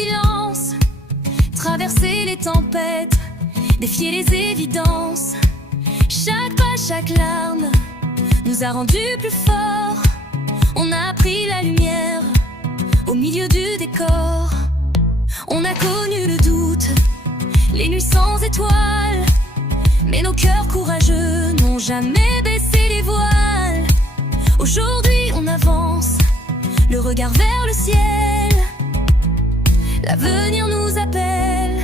silence, traverser les tempêtes, défier les évidences. Chaque pas, chaque larme nous a rendus plus forts. On a pris la lumière au milieu du décor. On a connu le doute, les nuits sans étoiles, mais nos cœurs courageux n'ont jamais baissé les voiles. Aujourd'hui on avance, le regard vers le ciel. L'avenir nous appelle,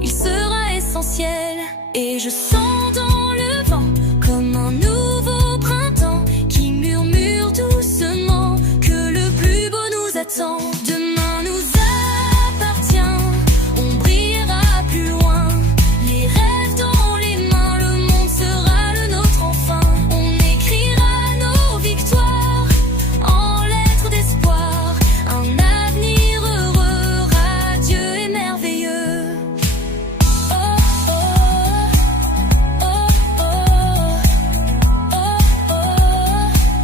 il sera essentiel. Et je sens dans le vent comme un nouveau printemps qui murmure doucement que le plus beau nous attend. Demain nous appartient, on brillera plus loin. Les rêves dans les mains, le monde sera le nôtre enfin. On écrira nos victoires en lettres d'espoir. Un avenir heureux, radieux et merveilleux. Oh, oh, oh, oh, oh, oh,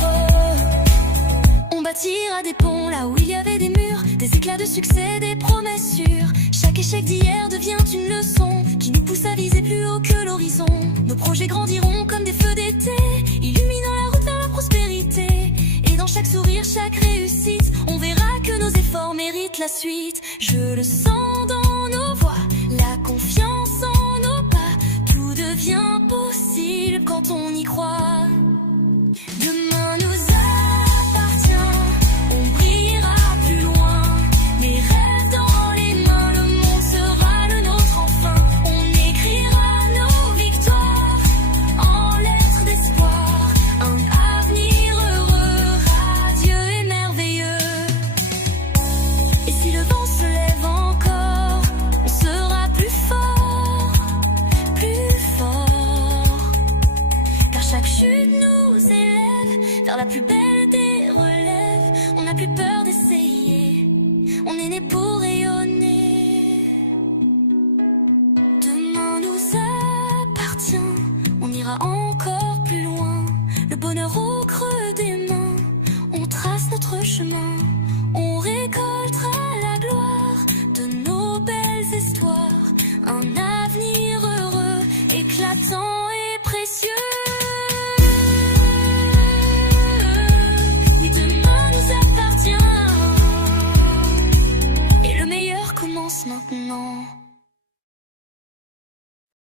oh. On bâtira des ponts là où il y avait des murs, des éclats de succès, des promesses sûres. Chaque échec d'hier devient une leçon qui nous pousse à viser plus haut que l'horizon. Nos projets grandiront comme des feux d'été, illuminant la route vers la prospérité. Et dans chaque sourire, chaque réussite, on verra que nos efforts méritent la suite. Je le sens dans nos voix, la confiance en nos pas. Tout devient possible quand on y croit. Demain nous appartient, on brillera plus loin. Les rêves dans les mains, le monde sera le nôtre enfin. On écrira nos victoires en lettres d'espoir. Un avenir heureux, radieux et merveilleux. Et si le vent se lève encore, on sera plus fort, plus fort. Car chaque chute nous élève vers la plus belle des relèves. On n'a plus peur d'essayer, on est né pour rayonner. Demain nous appartient, on ira encore plus loin. Le bonheur au creux des mains, on trace notre chemin. On récoltera la gloire de nos belles histoires. Un avenir heureux, éclatant et